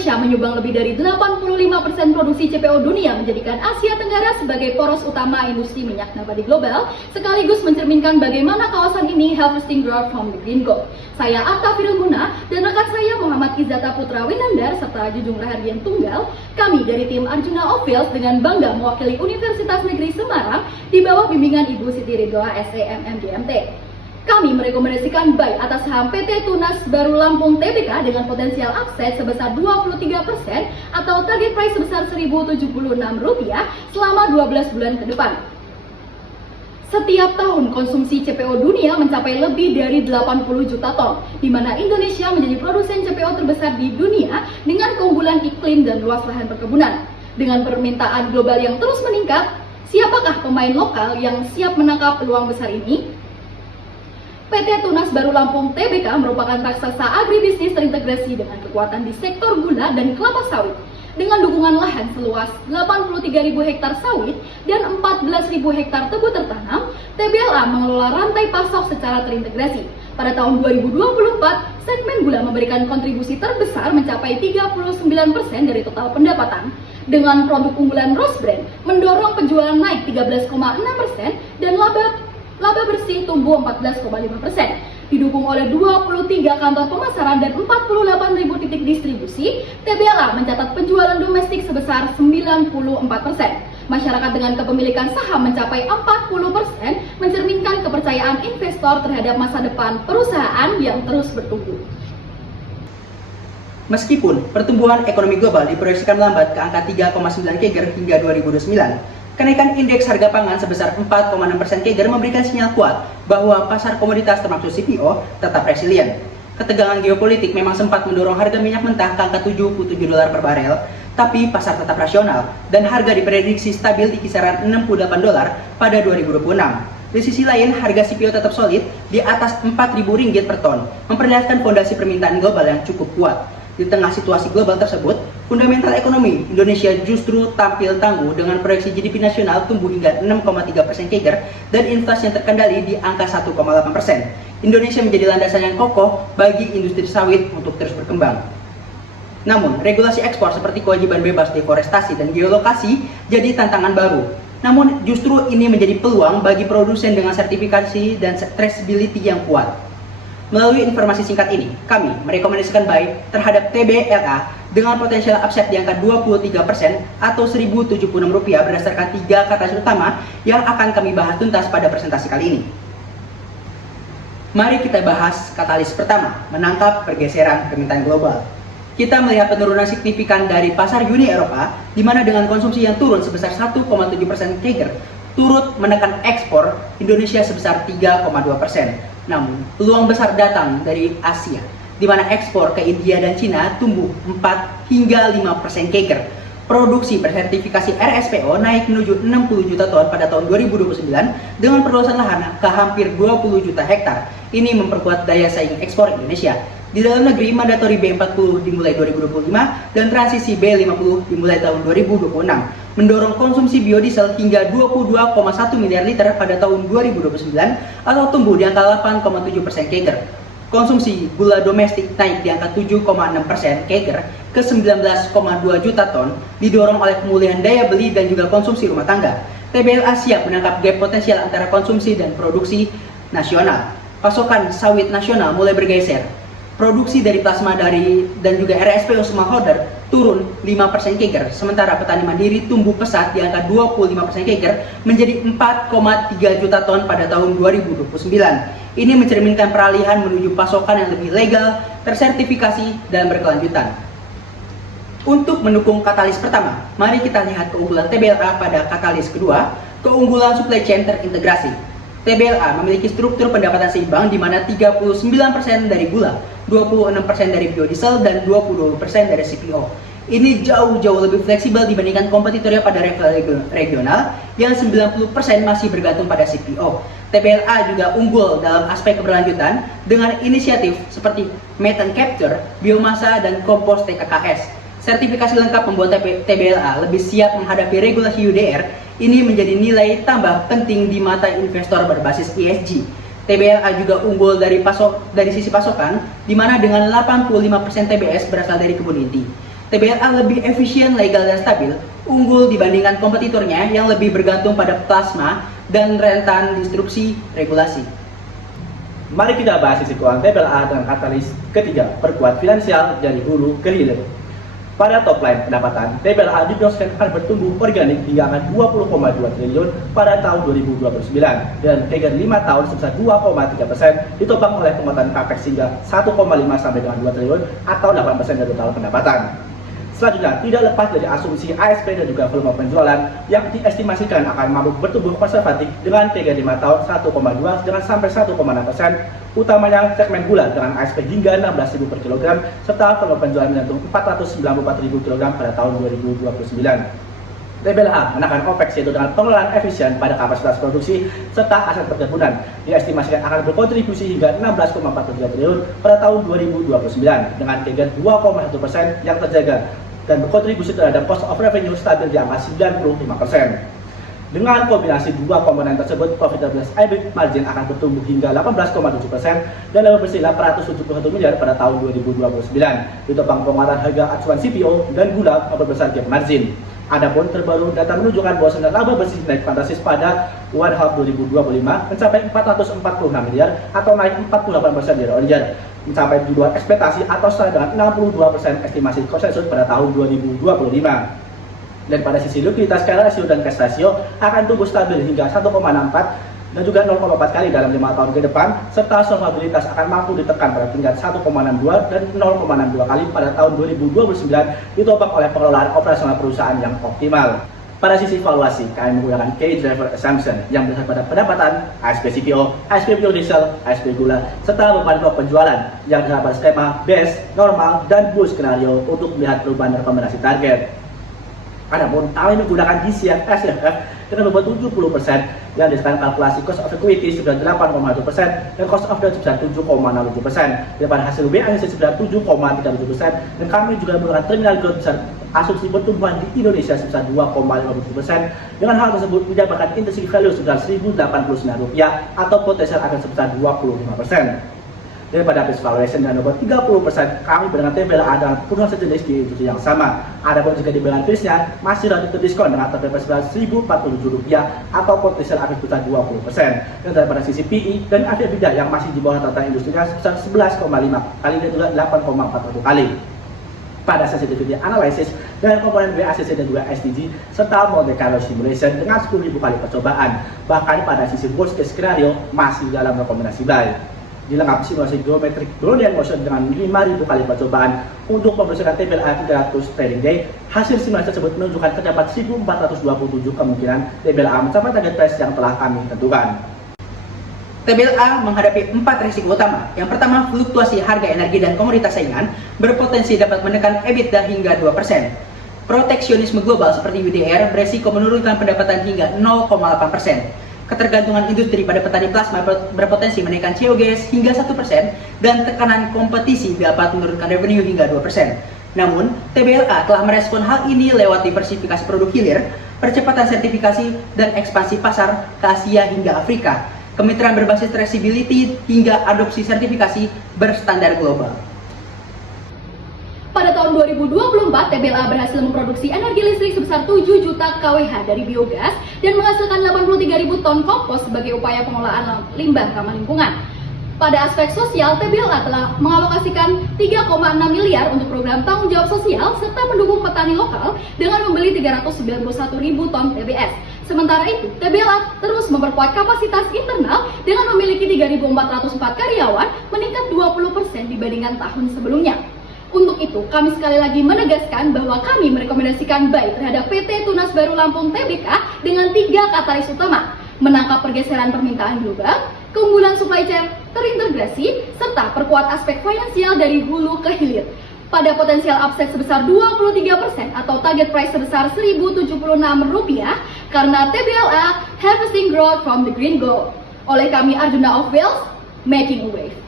Indonesia menyumbang lebih dari 85% produksi CPO dunia, menjadikan Asia Tenggara sebagai poros utama industri minyak nabati global, sekaligus mencerminkan bagaimana kawasan ini harvesting growth from the green gold. Saya Arta Firul Muna dan rekan saya Muhammad Izzata Putra Winandar serta Jujung Rahardian Tunggal, kami dari tim Arjuna Oilfields dengan bangga mewakili Universitas Negeri Semarang di bawah bimbingan Ibu Siti Ridhoa SEMM GMT. Kami merekomendasikan buy atas saham PT Tunas Baru Lampung Tbk dengan potensial upside sebesar 23% atau target price sebesar Rp1.076 selama 12 bulan ke depan. Setiap tahun konsumsi CPO dunia mencapai lebih dari 80 juta ton, di mana Indonesia menjadi produsen CPO terbesar di dunia dengan keunggulan iklim dan luas lahan perkebunan. Dengan permintaan global yang terus meningkat, siapakah pemain lokal yang siap menangkap peluang besar ini? PT Tunas Baru Lampung Tbk merupakan raksasa agribisnis terintegrasi dengan kekuatan di sektor gula dan kelapa sawit. Dengan dukungan lahan seluas 83.000 hektar sawit dan 14.000 hektar tebu tertanam, TBLA mengelola rantai pasok secara terintegrasi. Pada tahun 2024, segmen gula memberikan kontribusi terbesar mencapai 39% dari total pendapatan. Dengan produk unggulan Rose Brand mendorong penjualan naik 13,6% dan laba bersih tumbuh 14,5%. Didukung oleh 23 kantor pemasaran dan 48.000 titik distribusi, TBLA mencatat penjualan domestik sebesar 94%. Masyarakat dengan kepemilikan saham mencapai 40%, mencerminkan kepercayaan investor terhadap masa depan perusahaan yang terus bertumbuh. Meskipun pertumbuhan ekonomi global diproyeksikan melambat ke angka 3,9 CAGR hingga 2029, kenaikan indeks harga pangan sebesar 4,6% CAGR memberikan sinyal kuat bahwa pasar komoditas termasuk CPO tetap resilient. Ketegangan geopolitik memang sempat mendorong harga minyak mentah ke angka $77 per barel, tapi pasar tetap rasional dan harga diprediksi stabil di kisaran $68 pada 2026. Di sisi lain, harga CPO tetap solid di atas Rp4.000 per ton, memperlihatkan fondasi permintaan global yang cukup kuat. Di tengah situasi global tersebut, fundamental ekonomi Indonesia justru tampil tangguh dengan proyeksi GDP nasional tumbuh hingga 6,3% CAGR dan inflasi yang terkendali di angka 1,8%. Indonesia menjadi landasan yang kokoh bagi industri sawit untuk terus berkembang. Namun, regulasi ekspor seperti kewajiban bebas deforestasi dan geolokasi jadi tantangan baru. Namun, justru ini menjadi peluang bagi produsen dengan sertifikasi dan traceability yang kuat. Melalui informasi singkat ini, kami merekomendasikan buy terhadap TBLA dengan potensial upside di angka 23% atau Rp1.076 berdasarkan 3 katalis utama yang akan kami bahas tuntas pada presentasi kali ini. Mari kita bahas katalis pertama, menangkap pergeseran permintaan global. Kita melihat penurunan signifikan dari pasar Uni Eropa, di mana dengan konsumsi yang turun sebesar 1,7% CAGR, turut menekan ekspor Indonesia sebesar 3,2%. Namun, peluang besar datang dari Asia, di mana ekspor ke India dan Cina tumbuh 4 hingga 5% CAGR. Produksi bersertifikasi RSPO naik menuju 60 juta ton pada tahun 2029 dengan perluasan lahan ke hampir 20 juta hektar. Ini memperkuat daya saing ekspor Indonesia. Di dalam negeri, mandatori B40 dimulai 2025 dan transisi B50 dimulai tahun 2026, mendorong konsumsi biodiesel hingga 22,1 miliar liter pada tahun 2029 atau tumbuh di angka 8,7% CAGR. Konsumsi gula domestik naik di angka 7,6% CAGR ke 19,2 juta ton, didorong oleh pemulihan daya beli dan juga konsumsi rumah tangga. TBLA siap menangkap gap potensial antara konsumsi dan produksi nasional. Pasokan sawit nasional mulai bergeser. Produksi dari plasma dan juga RSPO smallholder turun 5% CAGR, sementara petani mandiri tumbuh pesat di angka 25% CAGR menjadi 4,3 juta ton pada tahun 2029. Ini mencerminkan peralihan menuju pasokan yang lebih legal, tersertifikasi, dan berkelanjutan. Untuk mendukung katalis pertama, mari kita lihat keunggulan TBLA pada katalis kedua, keunggulan supply chain terintegrasi. TBLA memiliki struktur pendapatan seimbang di mana 39% dari gula, 26% dari biodiesel, dan 22% dari CPO. Ini jauh-jauh lebih fleksibel dibandingkan kompetitornya pada level regional yang 90% masih bergantung pada CPO. TBLA juga unggul dalam aspek keberlanjutan dengan inisiatif seperti methane capture, biomasa, dan kompos TKKS. Sertifikasi lengkap membuat TBLA lebih siap menghadapi regulasi UDR. Ini menjadi nilai tambah penting di mata investor berbasis ESG. TBLA juga unggul dari sisi pasokan, di mana dengan 85% TBS berasal dari kebun inti. TBLA lebih efisien, legal, dan stabil, unggul dibandingkan kompetitornya yang lebih bergantung pada plasma dan rentan disrupsi regulasi. Mari kita bahas sisi keuangan TBLA dengan katalis ketiga, perkuat finansial dari hulu ke hilir. Pada top line pendapatan, TBLA diprognoskan akan bertumbuh organik hingga angka 20,2 triliun pada tahun 2029 dan CAGR 5 tahun sebesar 2,3% ditopang oleh penguatan capex hingga 1,5 sampai dengan 2 triliun atau 8% dari total pendapatan. Selanjutnya, tidak lepas dari asumsi ASP dan juga volume penjualan yang diestimasikan akan mampu bertumbuh konservatif dengan CAGR 5 tahun 1,2 dengan sampai 1,6%, utamanya segmen gula dengan ASP hingga 16.000 per kilogram serta volume penjualan menyentuh 494.000 kg pada tahun 2029. TBLA menekan OPEX yaitu dengan pengelolaan efisien pada kapasitas produksi serta aset perkebunan diestimasikan akan berkontribusi hingga 16,43 triliun pada tahun 2029 dengan CAGR 2,1% yang terjaga dan berkontribusi terhadap cost of revenue stabil di angka 95%. Dengan kombinasi dua komponen tersebut, profitabilitas EBIT margin akan bertumbuh hingga 18,7% dan laba bersih 871 miliar pada tahun 2029. Ditopang penguatan harga acuan CPO dan gula memperbesar gap margin. Adapun terbaru data menunjukkan bahwa laba bersih naik fantastis pada one half 2025 mencapai 446 miliar atau naik 48% year-on-year, mencapai di luar ekspektasi atau setara dengan 62% estimasi konsensus pada tahun 2025. Dan pada sisi likuiditas, current ratio dan cash ratio akan tumbuh stabil hingga 1,64 dan juga 0,4 kali dalam 5 tahun ke depan, serta solvabilitas akan mampu ditekan pada tingkat 1,62 dan 0,62 kali pada tahun 2029 ditopang oleh pengelolaan operasional perusahaan yang optimal. Pada sisi valuasi, kami menggunakan key driver assumption yang berdasarkan pada pendapatan, ASP CPO, ASP biodiesel, ASP gula, serta beban pokok penjualan yang berdasarkan pada skema base, normal, dan bull skenario untuk melihat perubahan rekomendasi target. Adapun kami menggunakan DCF SFF dengan beban 70% yang berdasarkan kalkulasi cost of equity sebesar 8,1% dan cost of debt sebesar 7,67%. Daripada hasil BANC sebesar 7,37% dan kami juga menggunakan terminal growth besar asumsi pertumbuhan di Indonesia sebesar 2,57%. Dengan hal tersebut mendapatkan intrinsic value sebesar Rp1.089 atau potensial akan sebesar 25%. Daripada base valuation dan nomor 30%, kami dengan TBLA dengan perusahaan sejenis di industri yang sama. Adapun jika dibilang peers-nya masih relatif terdiskon dengan target sebesar Rp1.047 atau potensial akan sebesar 20%. Dan daripada sisi PE dan EBITDA yang masih di bawah rata-rata industrinya sebesar 11,5 kali dan juga 8,41 kali. Pada sensitivity analysis dengan komponen BACC dan juga SDG serta Monte Carlo simulation dengan 10.000 kali percobaan, bahkan pada sisi worst case scenario masih dalam rekomendasi buy. Dilengkapi simulasi geometrik Brownian motion dengan 5.000 kali percobaan untuk pembersihan TBLA 300 trading day. Hasil simulasi tersebut menunjukkan terdapat 1.427 kemungkinan TBLA mencapai target price yang telah kami tentukan. TBLA menghadapi 4 risiko utama. Yang pertama, fluktuasi harga energi dan komoditas saingan berpotensi dapat menekan EBITDA hingga 2%. Proteksionisme global seperti WTR beresiko menurunkan pendapatan hingga 0,8%. Ketergantungan industri pada petani plasma berpotensi menaikkan COGS hingga 1% dan tekanan kompetisi dapat menurunkan revenue hingga 2%. Namun, TBLA telah merespon hal ini lewat diversifikasi produk hilir, percepatan sertifikasi, dan ekspansi pasar ke Asia hingga Afrika, kemitraan berbasis traceability hingga adopsi sertifikasi berstandar global. Pada tahun 2024, TBLA berhasil memproduksi energi listrik sebesar 7 juta kWh dari biogas dan menghasilkan 83.000 ton kompos sebagai upaya pengelolaan limbah ramah lingkungan. Pada aspek sosial, TBLA telah mengalokasikan 3,6 miliar untuk program tanggung jawab sosial serta mendukung petani lokal dengan membeli 391.000 ton TBS. Sementara itu, TBLA terus memperkuat kapasitas internal dengan memiliki 3.404 karyawan, meningkat 20% dibandingkan tahun sebelumnya. Untuk itu, kami sekali lagi menegaskan bahwa kami merekomendasikan buy terhadap PT Tunas Baru Lampung Tbk dengan 3 katalis utama: menangkap pergeseran permintaan global, keunggulan supply chain terintegrasi, serta perkuat aspek finansial dari hulu ke hilir. Pada potensial upside sebesar 23% atau target price sebesar Rp1.076 karena TBLA Harvesting Growth from the Green Gold. Oleh kami Arjuna of Wales, Making a Wave.